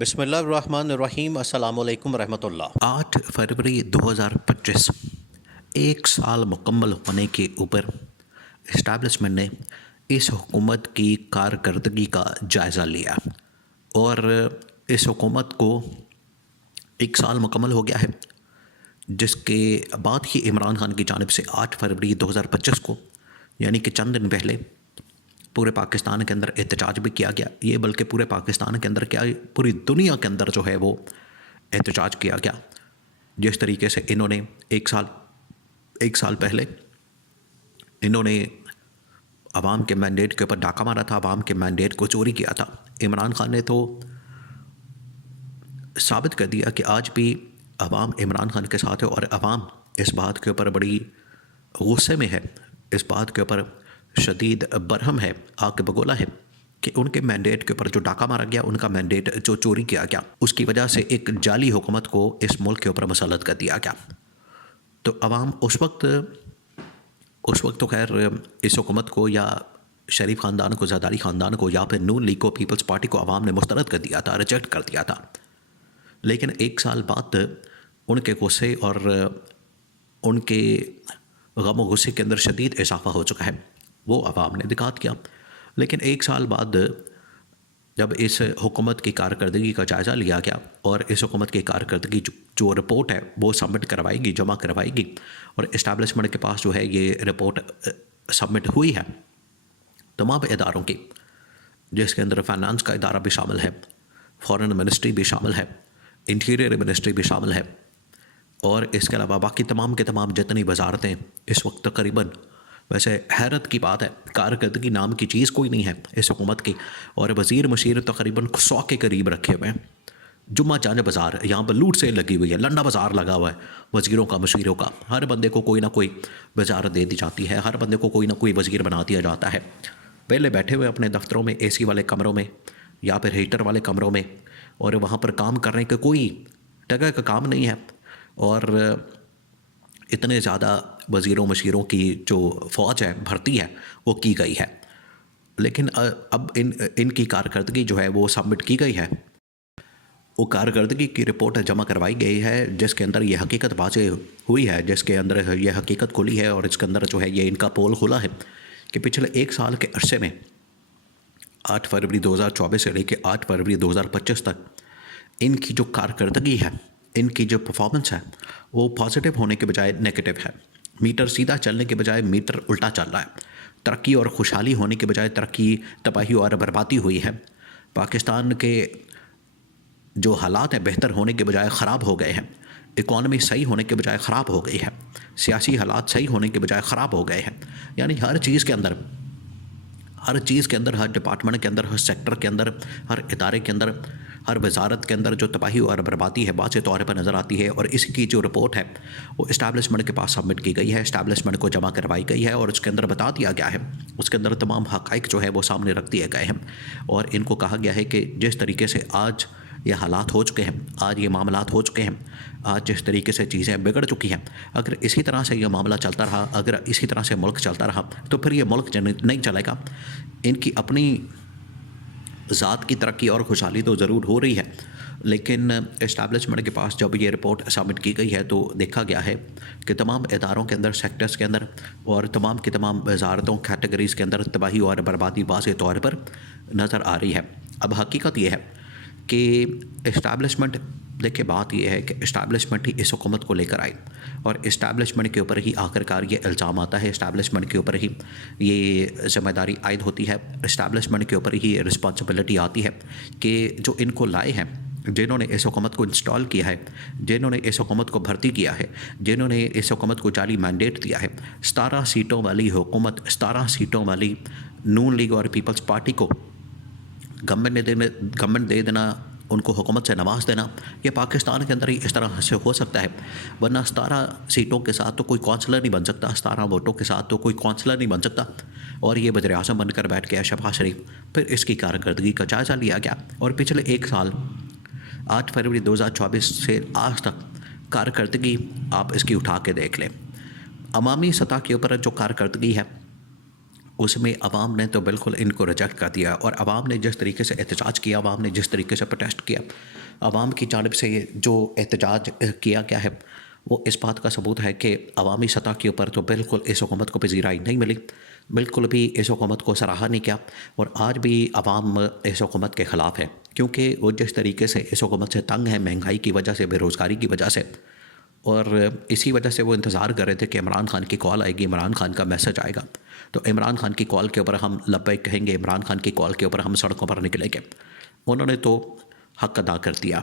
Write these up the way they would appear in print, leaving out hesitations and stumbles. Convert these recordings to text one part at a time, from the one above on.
بسم اللہ الرحمن الرحیم۔ السلام علیکم ورحمۃ اللہ۔ 8 فروری 2025 ایک سال مکمل ہونے کے اوپر اسٹیبلشمنٹ نے اس حکومت کی کارکردگی کا جائزہ لیا اور اس حکومت کو ایک سال مکمل ہو گیا ہے، جس کے بعد ہی عمران خان کی جانب سے 8 فروری 2025 کو یعنی کہ چند دن پہلے پورے پاکستان کے اندر احتجاج بھی کیا گیا۔ یہ بلکہ پورے پاکستان کے اندر کیا پوری دنیا کے اندر جو ہے وہ احتجاج کیا گیا، جس طریقے سے انہوں نے ایک سال پہلے انہوں نے عوام کے مینڈیٹ کے اوپر ڈاکہ مارا تھا، عوام کے مینڈیٹ کو چوری کیا تھا۔ عمران خان نے تو ثابت کر دیا کہ آج بھی عوام عمران خان کے ساتھ ہے اور عوام اس بات کے اوپر بڑی غصے میں ہے، اس بات کے اوپر شدید برہم ہے، آگ بگولا ہے کہ ان کے مینڈیٹ کے اوپر جو ڈاکہ مارا گیا، ان کا مینڈیٹ جو چوری کیا گیا، اس کی وجہ سے ایک جعلی حکومت کو اس ملک کے اوپر مسلط کر دیا گیا۔ تو عوام اس وقت تو خیر اس حکومت کو یا شریف خاندان کو، زرداری خاندان کو یا پھر نون لیگ کو، پیپلز پارٹی کو عوام نے مسترد کر دیا تھا، ریجیکٹ کر دیا تھا۔ لیکن ایک سال بعد ان کے غصے اور ان کے غم و غصے کے اندر شدید اضافہ ہو چکا ہے، وہ عوام نے دکھا دیا۔ لیکن ایک سال بعد جب اس حکومت کی کارکردگی کا جائزہ لیا گیا اور اس حکومت کی کارکردگی جو رپورٹ ہے وہ سبمٹ کروائی گی، جمع کروائی گی، اور اسٹیبلشمنٹ کے پاس جو ہے یہ رپورٹ سبمٹ ہوئی ہے تمام اداروں کی، جس کے اندر فائنانس کا ادارہ بھی شامل ہے، فارن منسٹری بھی شامل ہے، انٹیریئر منسٹری بھی شامل ہے، اور اس کے علاوہ باقی تمام کے تمام جتنی وزارتیں اس وقت تقریباً، ویسے حیرت کی بات ہے کارکردگی نام کی چیز کوئی نہیں ہے اس حکومت کی، اور وزیر مشیر تقریباً 100 کے قریب رکھے ہوئے ہیں۔ جمعہ جانے بازار، یہاں پر لوٹ سیل لگی ہوئی ہے، لنڈا بازار لگا ہوا ہے وزیروں کا، مشیروں کا، ہر بندے کو کوئی نہ کوئی وزارت دے دی جاتی ہے، ہر بندے کو کوئی نہ کوئی وزیر بنا دیا جاتا ہے۔ پہلے بیٹھے ہوئے اپنے دفتروں میں، اے سی والے کمروں میں یا پھر ہیٹر والے کمروں میں، اور وہاں پر کام کرنے کا کوئی ٹگہ کا کام نہیں ہے، اور اتنے زیادہ وزیروں مشیروں کی جو فوج ہے، بھرتی ہے، وہ کی گئی ہے۔ لیکن اب ان کی کارکردگی جو ہے وہ سبمٹ کی گئی ہے، وہ کارکردگی کی رپورٹ جمع کروائی گئی ہے، جس کے اندر یہ حقیقت واضح ہوئی ہے، جس کے اندر یہ حقیقت کھلی ہے، اور اس کے اندر جو ہے یہ ان کا پول کھلا ہے کہ پچھلے ایک سال کے عرصے میں 8 فروری 2024 سے لے کے 8 فروری 2025 تک ان کی جو کارکردگی ہے، ان کی جو پرفارمنس ہے، وہ پازیٹیو ہونے کے بجائے نیگیٹو ہے۔ میٹر سیدھا چلنے کے بجائے میٹر الٹا چل رہا ہے۔ ترقی اور خوشحالی ہونے کے بجائے ترقی، تباہی اور بربادی ہوئی ہے۔ پاکستان کے جو حالات ہیں بہتر ہونے کے بجائے خراب ہو گئے ہیں۔ اکانومی صحیح ہونے کے بجائے خراب ہو گئی ہے۔ سیاسی حالات صحیح ہونے کے بجائے خراب ہو گئے ہیں۔ یعنی ہر چیز کے اندر، ہر ڈپارٹمنٹ کے اندر، ہر سیکٹر کے اندر، ہر ادارے کے اندر، ہر وزارت کے اندر جو تباہی اور بربادی ہے واضح طور پر نظر آتی ہے، اور اس کی جو رپورٹ ہے وہ اسٹیبلشمنٹ کے پاس سبمٹ کی گئی ہے، اسٹیبلشمنٹ کو جمع کروائی گئی ہے، اور اس کے اندر بتا دیا گیا ہے، اس کے اندر تمام حقائق جو ہے وہ سامنے رکھ دیے گئے ہیں، اور ان کو کہا گیا ہے کہ جس طریقے سے آج یہ حالات ہو چکے ہیں، آج یہ معاملات ہو چکے ہیں، آج جس طریقے سے چیزیں بگڑ چکی ہیں، اگر اسی طرح سے یہ معاملہ چلتا رہا، اگر اسی طرح سے ملک چلتا رہا تو پھر یہ ملک نہیں چلے گا۔ ان کی اپنی ذات کی ترقی اور خوشحالی تو ضرور ہو رہی ہے، لیکن اسٹیبلشمنٹ کے پاس جب یہ رپورٹ سبمٹ کی گئی ہے تو دیکھا گیا ہے کہ تمام اداروں کے اندر، سیکٹرز کے اندر، اور تمام کی تمام وزارتوں، کیٹیگریز کے اندر تباہی اور بربادی واضح طور پر نظر آ رہی ہے۔ اب حقیقت یہ ہے کہ اسٹیبلشمنٹ، دیکھیں بات یہ ہے کہ اسٹیبلشمنٹ ہی اس حکومت کو لے کر آئی، اور اسٹیبلشمنٹ کے اوپر ہی آخرکار یہ الزام آتا ہے، اسٹیبلشمنٹ کے اوپر ہی یہ ذمہ داری عائد ہوتی ہے، اسٹیبلشمنٹ کے اوپر ہی یہ رسپانسبلٹی آتی ہے کہ جو ان کو لائے ہیں، جنہوں نے اس حکومت کو انسٹال کیا ہے، جنہوں نے اس حکومت کو بھرتی کیا ہے، جنہوں نے اس حکومت کو جعلی مینڈیٹ دیا ہے، 17 سیٹوں والی حکومت، 17 سیٹوں والی نون لیگ اور پیپلز پارٹی کو گورنمنٹ دے دینا، ان کو حکومت سے نواز دینا، یہ پاکستان کے اندر ہی اس طرح سے ہو سکتا ہے، ورنہ 17 سیٹوں کے ساتھ تو کوئی کونسلر نہیں بن سکتا، 17 ووٹوں کے ساتھ تو کوئی کونسلر نہیں بن سکتا، اور یہ وزیر اعظم بن کر بیٹھ گیا شہباز شریف۔ پھر اس کی کارکردگی کا جائزہ لیا گیا، اور پچھلے ایک سال 8 فروری 2024 سے آج تک کارکردگی آپ اس کی اٹھا کے دیکھ لیں۔ عوامی سطح کے اوپر جو کارکردگی ہے اس میں عوام نے تو بالکل ان کو ریجیکٹ کر دیا، اور عوام نے جس طریقے سے احتجاج کیا، عوام نے جس طریقے سے پروٹیسٹ کیا، عوام کی جانب سے جو احتجاج کیا گیا ہے وہ اس بات کا ثبوت ہے کہ عوامی سطح کے اوپر تو بالکل اس حکومت کو پذیرائی نہیں ملی، بالکل بھی اس حکومت کو سراہا نہیں کیا، اور آج بھی عوام اس حکومت کے خلاف ہے، کیونکہ وہ جس طریقے سے اس حکومت سے تنگ ہے، مہنگائی کی وجہ سے، بے روزگاری کی وجہ سے، اور اسی وجہ سے وہ انتظار کر رہے تھے کہ عمران خان کی کال آئے گی، عمران خان کا میسج آئے گا، تو عمران خان کی کال کے اوپر ہم لبیک کہیں گے، عمران خان کی کال کے اوپر ہم سڑکوں پر نکلیں گے۔ انہوں نے تو حق ادا کر دیا۔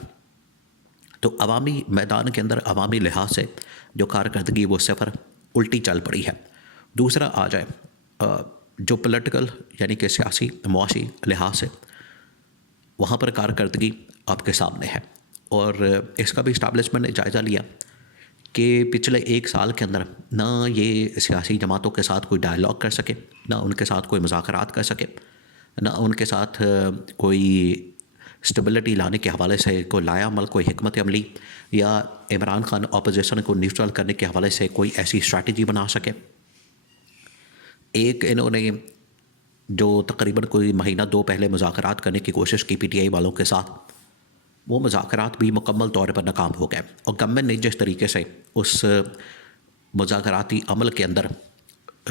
تو عوامی میدان کے اندر عوامی لحاظ سے جو کارکردگی وہ صفر الٹی چل پڑی ہے۔ دوسرا آ جائے جو پولیٹیکل یعنی کہ سیاسی معاشی لحاظ سے، وہاں پر کارکردگی آپ کے سامنے ہے، اور اس کا بھی اسٹیبلشمنٹ نے جائزہ لیا کہ پچھلے 1 سال کے اندر نہ یہ سیاسی جماعتوں کے ساتھ کوئی ڈائلاگ کر سکے، نہ ان کے ساتھ کوئی مذاکرات کر سکے، نہ ان کے ساتھ کوئی اسٹیبلٹی لانے کے حوالے سے کوئی لایا عمل، کوئی حکمت عملی، یا عمران خان اپوزیشن کو نیوٹرل کرنے کے حوالے سے کوئی ایسی اسٹریٹجی بنا سکے۔ ایک انہوں نے جو تقریباً کوئی مہینہ 2 پہلے مذاکرات کرنے کی کوشش کی پی ٹی آئی والوں کے ساتھ، وہ مذاکرات بھی مکمل طور پر ناکام ہو گئے، اور گورنمنٹ نے جس طریقے سے اس مذاکراتی عمل کے اندر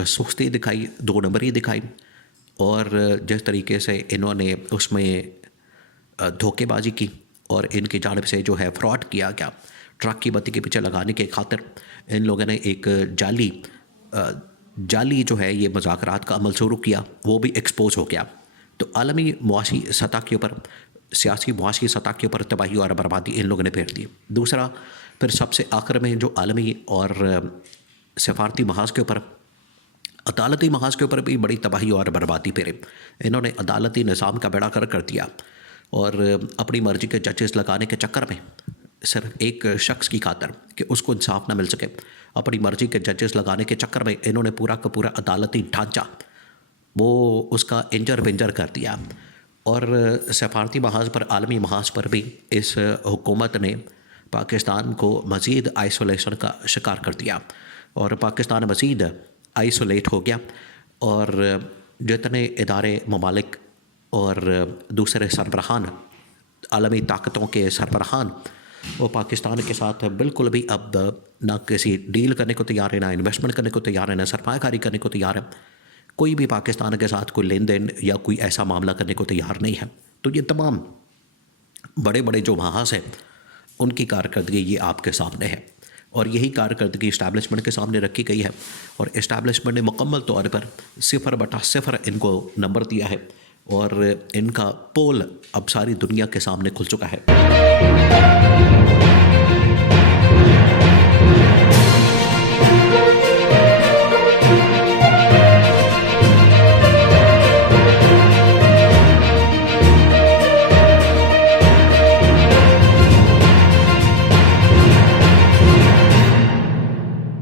سستی دکھائی، 2 نمبری دکھائی، اور جس طریقے سے انہوں نے اس میں دھوکے بازی کی، اور ان کی جانب سے جو ہے فراڈ کیا گیا، ٹرک کی بتی کے پیچھے لگانے کے خاطر ان لوگوں نے ایک جعلی جو ہے یہ مذاکرات کا عمل شروع کیا، وہ بھی ایکسپوز ہو گیا۔ تو عالمی معاشی سطح کے اوپر، سیاسی معاشی سطح کے اوپر تباہی اور بربادی ان لوگوں نے پھیر دی۔ دوسرا پھر سب سے آخر میں جو عالمی اور سفارتی محاذ کے اوپر، عدالتی محاذ کے اوپر بھی بڑی تباہی اور بربادی پھیرے۔ انہوں نے عدالتی نظام کا بیڑا کر دیا، اور اپنی مرضی کے ججز لگانے کے چکر میں، صرف ایک شخص کی خاطر کہ اس کو انصاف نہ مل سکے، اپنی مرضی کے ججز لگانے کے چکر میں انہوں نے پورا کا پورا عدالتی ڈھانچہ وہ اس کا انجر ونجر کر دیا، اور سفارتی محاذ پر، عالمی محاذ پر بھی اس حکومت نے پاکستان کو مزید آئسولیشن کا شکار کر دیا، اور پاکستان مزید آئسولیٹ ہو گیا، اور جتنے ادارے، ممالک اور دوسرے سربراہان، عالمی طاقتوں کے سربراہان، وہ پاکستان کے ساتھ بالکل بھی اب نہ کسی ڈیل کرنے کو تیار ہے، نہ انویسٹمنٹ کرنے کو تیار ہے، نہ سرمایہ کاری کرنے کو تیار ہے، کوئی بھی پاکستان کے ساتھ کوئی لین دین یا کوئی ایسا معاملہ کرنے کو تیار نہیں ہے۔ تو یہ تمام بڑے بڑے جو محاذ ہیں ان کی کارکردگی یہ آپ کے سامنے ہے، اور یہی کارکردگی اسٹیبلشمنٹ کے سامنے رکھی گئی ہے، اور اسٹیبلشمنٹ نے مکمل طور پر 0/0 ان کو نمبر دیا ہے، اور ان کا پول اب ساری دنیا کے سامنے کھل چکا ہے۔